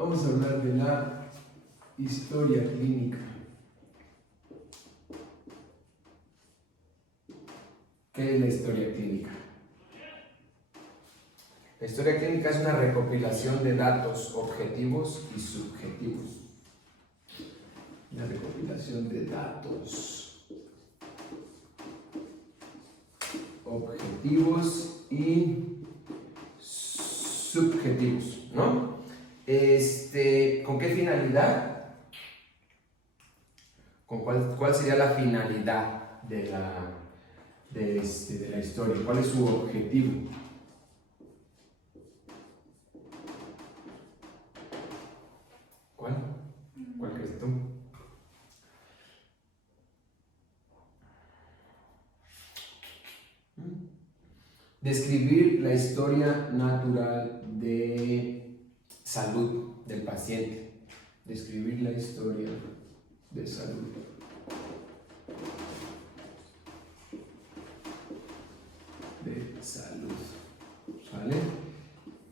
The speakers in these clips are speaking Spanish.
Vamos a hablar de la historia clínica. ¿Qué es la historia clínica? La historia clínica es una recopilación de datos objetivos y subjetivos. Una recopilación de datos objetivos y subjetivos, ¿no? ¿Con qué finalidad? ¿Cuál sería la finalidad de la historia? ¿Cuál es su objetivo? ¿Cuál crees tú? Describir la historia natural de salud del paciente. Describir la historia de salud. ¿Vale?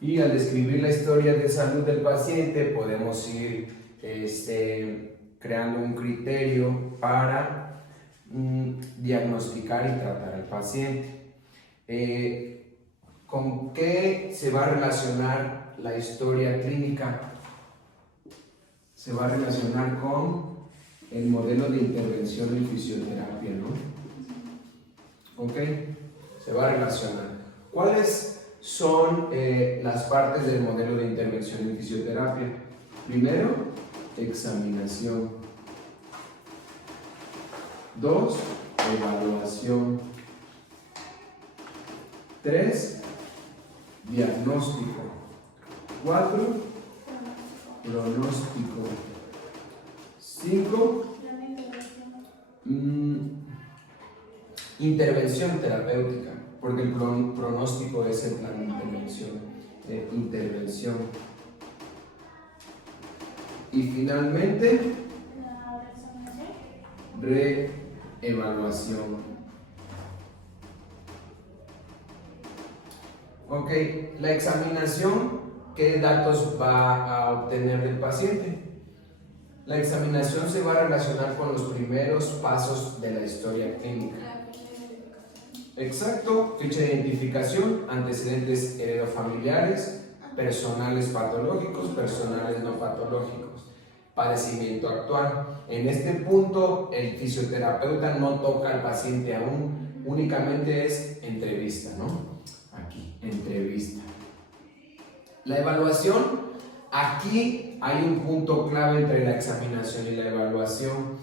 Y al describir la historia de salud del paciente podemos ir creando un criterio para diagnosticar y tratar al paciente. ¿Con qué se va a relacionar la historia clínica? Se va a relacionar con el modelo de intervención en fisioterapia, ¿no? ¿Ok? Se va a relacionar. ¿Cuáles son las partes del modelo de intervención en fisioterapia? Primero, examinación. 2, evaluación. 3, diagnóstico. 4, pronóstico. 5, intervención terapéutica, porque el pronóstico es el plan de intervención. Y finalmente, reevaluación. Ok, la examinación, ¿qué datos va a obtener del paciente? La examinación se va a relacionar con los primeros pasos de la historia clínica. Exacto, ficha de identificación, antecedentes heredofamiliares, personales patológicos, personales no patológicos, padecimiento actual. En este punto, el fisioterapeuta no toca al paciente aún, únicamente es entrevista, ¿no? Aquí, entrevista. La evaluación, aquí hay un punto clave entre la examinación y la evaluación.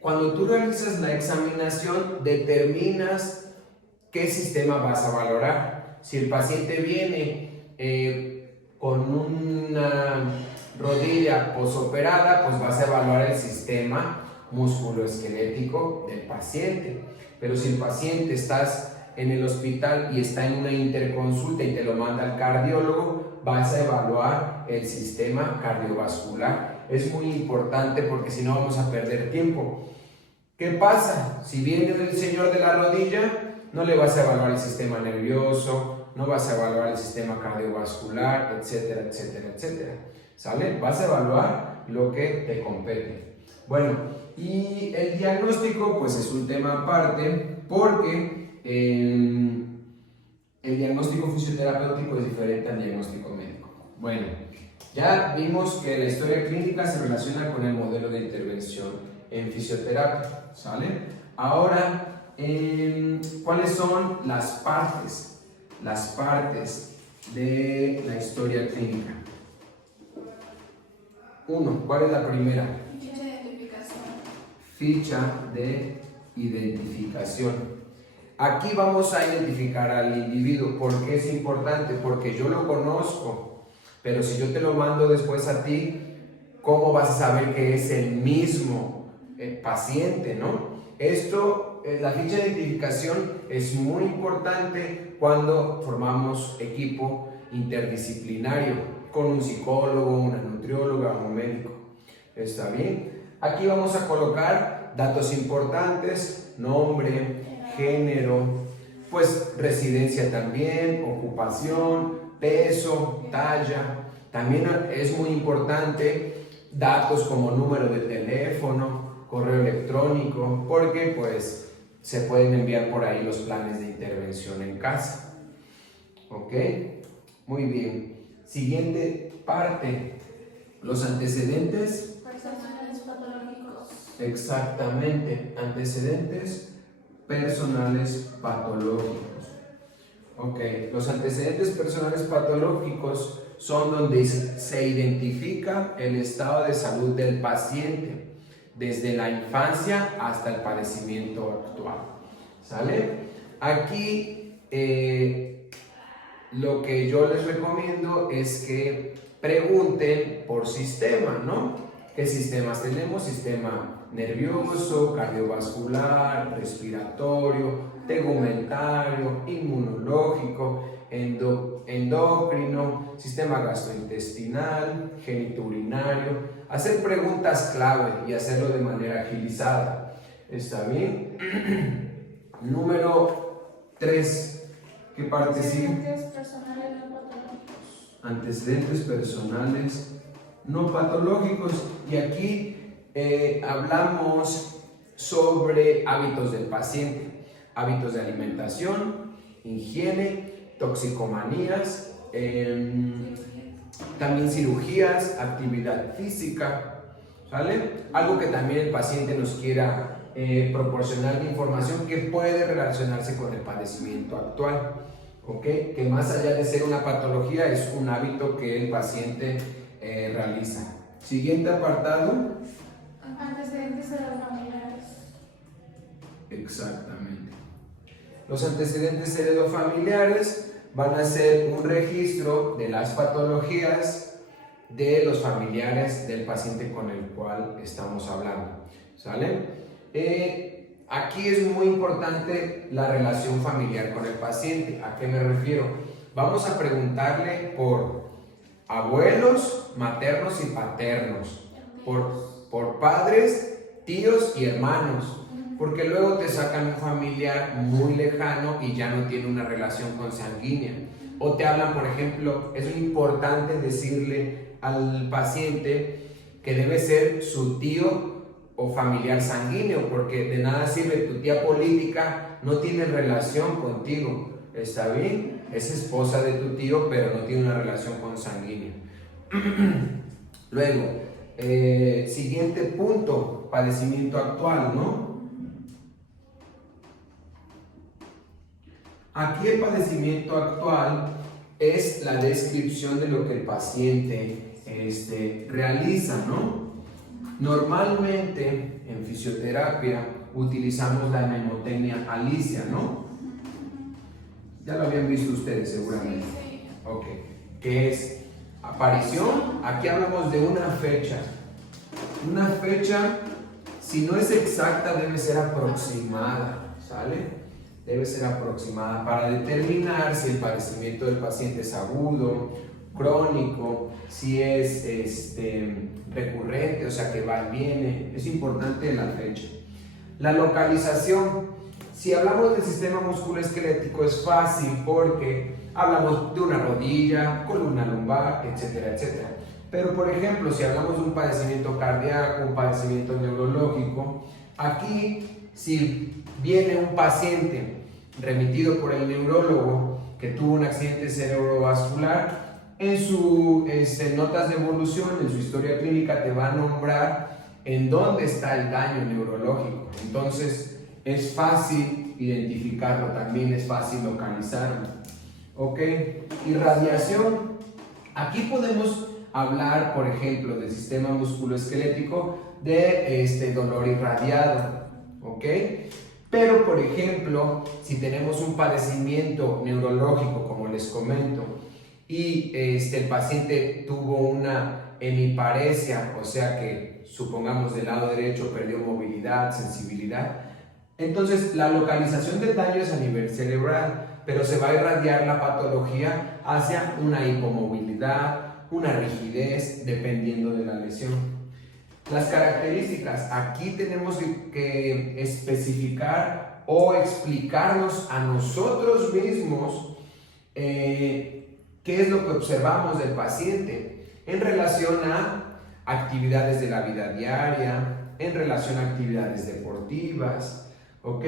Cuando tú realizas la examinación, determinas qué sistema vas a valorar. Si el paciente viene con una rodilla posoperada, pues vas a evaluar el sistema musculoesquelético del paciente. Pero si el paciente estás en el hospital y está en una interconsulta y te lo manda el cardiólogo, vas a evaluar el sistema cardiovascular. Es muy importante porque si no vamos a perder tiempo. ¿Qué pasa? Si viene el señor de la rodilla, no le vas a evaluar el sistema nervioso, no vas a evaluar el sistema cardiovascular, etcétera, etcétera, etcétera. ¿Sale? Vas a evaluar lo que te compete. Bueno, y el diagnóstico pues es un tema aparte porque el diagnóstico fisioterapéutico es diferente al diagnóstico médico. Bueno, ya vimos que la historia clínica se relaciona con el modelo de intervención en fisioterapia, ¿sale? Ahora, ¿cuáles son las partes de la historia clínica? 1. ¿Cuál es la primera? Ficha de identificación. Ficha de identificación. Aquí vamos a identificar al individuo. ¿Por qué es importante? Porque yo lo conozco, pero si yo te lo mando después a ti, ¿cómo vas a saber que es el mismo paciente, no? La ficha de identificación es muy importante cuando formamos equipo interdisciplinario con un psicólogo, una nutrióloga, un médico. ¿Está bien? Aquí vamos a colocar datos importantes: nombre, género, pues residencia también, ocupación, peso, talla, También es muy importante datos como número de teléfono, correo electrónico, porque pues se pueden enviar por ahí los planes de intervención en casa. ¿Ok? Muy bien. Siguiente parte. Los antecedentes Personales patológicos. Exactamente, antecedentes personales patológicos. Ok, los antecedentes personales patológicos son donde se identifica el estado de salud del paciente desde la infancia hasta el padecimiento actual. ¿Sale? Aquí lo que yo les recomiendo es que pregunten por sistema, ¿no? ¿Qué sistemas tenemos? Sistema nervioso, cardiovascular, respiratorio, tegumentario, inmunológico, endocrino, sistema gastrointestinal, genitourinario. Hacer preguntas clave y hacerlo de manera agilizada. ¿Está bien? Número 3. ¿Qué parte sigue? Antecedentes personales no patológicos. Antecedentes personales no patológicos. Y aquí hablamos sobre hábitos del paciente, hábitos de alimentación, higiene, toxicomanías, también cirugías, actividad física, ¿sale? Algo que también el paciente nos quiera proporcionar de información que puede relacionarse con el padecimiento actual, ¿ok? Que más allá de ser una patología es un hábito que el paciente realiza. Siguiente apartado. Antecedentes heredofamiliares. Exactamente. Los antecedentes heredofamiliares van a ser un registro de las patologías de los familiares del paciente con el cual estamos hablando, ¿sale? Aquí es muy importante la relación familiar con el paciente. ¿A qué me refiero? Vamos a preguntarle por abuelos, maternos y paternos, por padres, tíos y hermanos, porque luego te sacan un familiar muy lejano y ya no tiene una relación consanguínea. O te hablan, por ejemplo, es importante decirle al paciente que debe ser su tío o familiar sanguíneo, porque de nada sirve tu tía política, no tiene relación contigo, ¿está bien? Es esposa de tu tío, pero no tiene una relación consanguínea. Luego, siguiente punto, padecimiento actual, ¿no? Aquí el padecimiento actual es la descripción de lo que el paciente realiza, ¿no? Normalmente en fisioterapia utilizamos la mnemotecnia Alicia, ¿no? Ya lo habían visto ustedes seguramente. Sí. Ok. ¿Qué es? Aparición. Aquí hablamos de una fecha. Una fecha, si no es exacta, debe ser aproximada, ¿sale? Debe ser aproximada para determinar si el padecimiento del paciente es agudo, crónico, si es recurrente, o sea que va y viene. Es importante la fecha. La localización. Si hablamos del sistema musculoesquelético es fácil porque hablamos de una rodilla, columna lumbar, etcétera, etcétera. Pero por ejemplo, si hablamos de un padecimiento cardíaco, un padecimiento neurológico, aquí si viene un paciente remitido por el neurólogo que tuvo un accidente cerebrovascular, en sus notas de evolución, en su historia clínica te va a nombrar en dónde está el daño neurológico. Entonces es fácil identificarlo, también es fácil localizarlo. ¿Ok? Irradiación. Aquí podemos hablar, por ejemplo, del sistema musculoesquelético de dolor irradiado. ¿Ok? Pero, por ejemplo, si tenemos un padecimiento neurológico, como les comento, y el paciente tuvo una hemiparesia, o sea que supongamos del lado derecho perdió movilidad, sensibilidad, entonces la localización del daño es a nivel cerebral, pero se va a irradiar la patología hacia una hipomovilidad, una rigidez, dependiendo de la lesión. Las características, aquí tenemos que especificar o explicarnos a nosotros mismos qué ¿qué es lo que observamos del paciente? En relación a actividades de la vida diaria, en relación a actividades deportivas, ¿ok?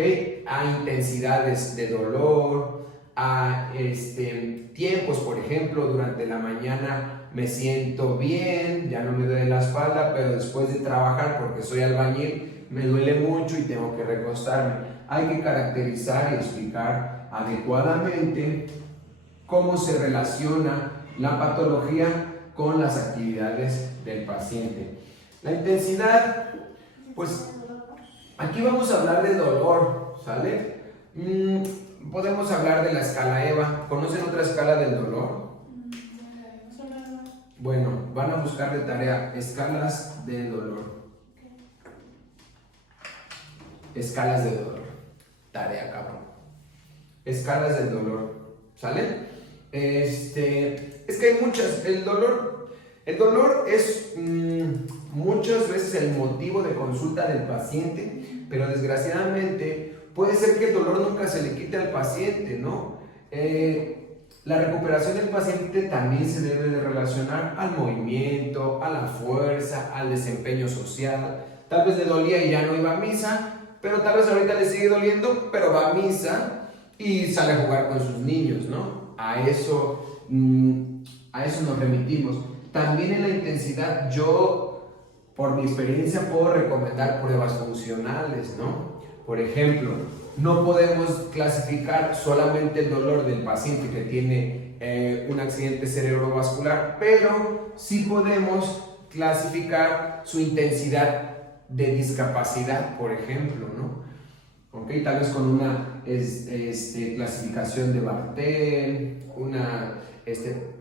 A intensidades de dolor, a tiempos, por ejemplo, durante la mañana me siento bien, ya no me duele la espalda, pero después de trabajar, porque soy albañil, me duele mucho y tengo que recostarme. Hay que caracterizar y explicar adecuadamente cómo se relaciona la patología con las actividades del paciente. La intensidad, pues aquí vamos a hablar de dolor, ¿sale? Podemos hablar de la escala EVA. ¿Conocen otra escala del dolor? Bueno, van a buscar de tarea escalas de dolor. Escalas de dolor. Tarea, cabrón. Escalas del dolor. ¿Sale? Es que hay muchas. El dolor es muchas veces el motivo de consulta del paciente, pero desgraciadamente puede ser que el dolor nunca se le quite al paciente, ¿no? La recuperación del paciente también se debe de relacionar al movimiento, a la fuerza, al desempeño social. Tal vez le dolía y ya no iba a misa, pero tal vez ahorita le sigue doliendo, pero va a misa y sale a jugar con sus niños, ¿no? A eso nos remitimos. También en la intensidad, yo, por mi experiencia, puedo recomendar pruebas funcionales, ¿no? Por ejemplo, no podemos clasificar solamente el dolor del paciente que tiene un accidente cerebrovascular, pero sí podemos clasificar su intensidad de discapacidad, por ejemplo, ¿no? Okay, tal vez con una clasificación de Bartel,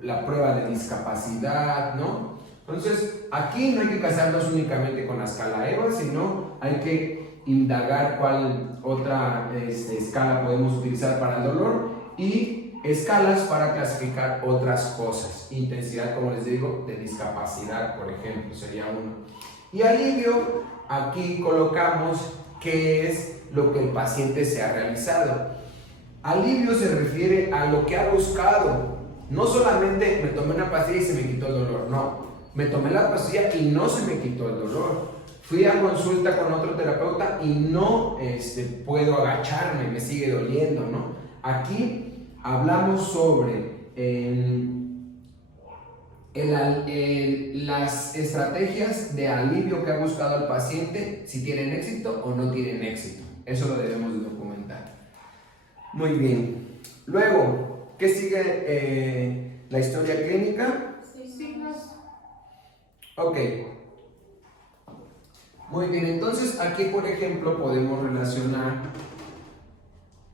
la prueba de discapacidad, ¿no? Entonces, aquí no hay que casarnos únicamente con la escala EVA, sino hay que indagar cuál otra escala podemos utilizar para el dolor y escalas para clasificar otras cosas. Intensidad, como les digo, de discapacidad, por ejemplo, sería uno. Y alivio, aquí colocamos qué es lo que el paciente se ha realizado. Alivio se refiere a lo que ha buscado. No solamente me tomé una pastilla y se me quitó el dolor, no. Me tomé la pastilla y no se me quitó el dolor. Fui a consulta con otro terapeuta y no puedo agacharme, me sigue doliendo, ¿no? Aquí hablamos sobre las estrategias de alivio que ha buscado el paciente, si tienen éxito o no tienen éxito. Eso lo debemos de documentar. Muy bien. Luego, ¿qué sigue? La historia clínica. Signos. Ok. Muy bien, entonces aquí, por ejemplo, podemos relacionar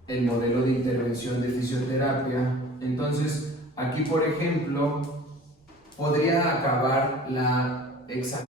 el modelo de intervención de fisioterapia. Entonces, aquí, por ejemplo, podría acabar la examen.